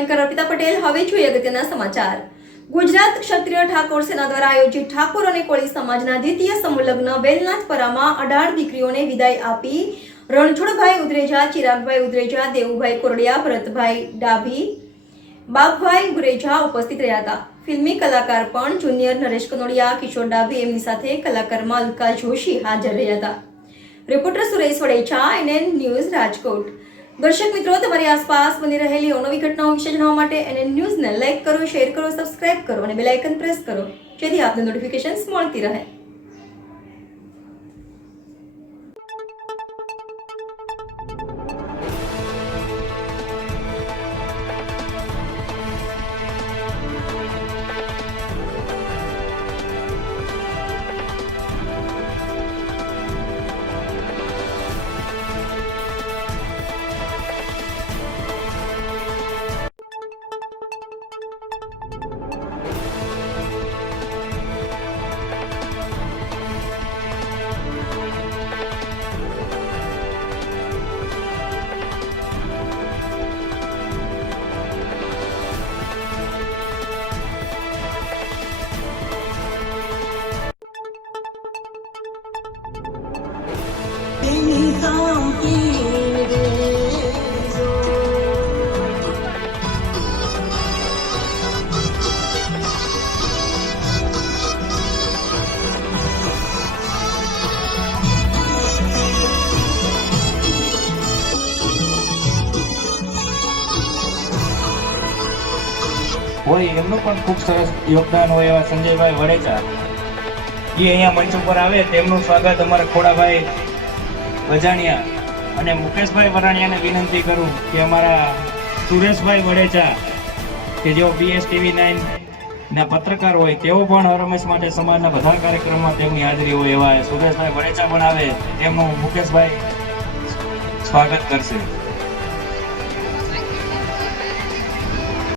Anchor Arpita Patel. હવે જોઈએ અગત્યના સમાચાર। ગુજરાત ક્ષત્રિય ઠાકોર સેના દ્વારા આયોજિત ઠાકોર અને કોળી સમાજના દ્વિતીય સમૂહ લગ્ન વેલનાથપરામાં 18 દીકરીઓને વિદાય આપી રણછોડભાઈ ઉદરેજા, ચિરાગભાઈ ઉદરેજા, દેવુભાઈ કોરડિયા, ભરતભાઈ ડાભી, બાપભાઈ ગુરેજા ઉપસ્થિત રહ્યા હતા। ફિલ્મી કલાકાર પણ જુનિયર નરેશ કનોડિયા, કિશોર ડાભી, એમની સાથે કલાકારમાં અલકા જોશી હાજર રહ્યા હતા। Reporter Suresh Vadecha, NN news, Rajkot. દર્શક મિત્રો, તમારી આસપાસ બની રહેલી અવનવી ઘટનાઓ વિશે જાણવા માટે NN ન્યૂઝને લાઈક કરો, શેર કરો, સબસ્ક્રાઇબ કરો અને બેલ આઇકન પ્રેસ કરો, જેથી આપને નોટિફિકેશન્સ મળતી રહે। હોય એમનું પણ ખૂબ સરસ યોગદાન હોય એવા સંજયભાઈ વડેચા એ અહીંયા મંચ ઉપર આવે તેમનું સ્વાગત અમારા ખોડાભાઈ વજાણિયા અને મુકેશભાઈ વરાણિયાને વિનંતી કરું કે અમારા સુરેશભાઈ વડેચા કે જેઓ BSTV9 ના પત્રકાર હોય તેઓ પણ હરમેશ માટે સમાજના બધા કાર્યક્રમમાં તેમની હાજરી હોય એવા સુરેશભાઈ વડેચા પણ આવે તેમનું મુકેશભાઈ સ્વાગત કરશે।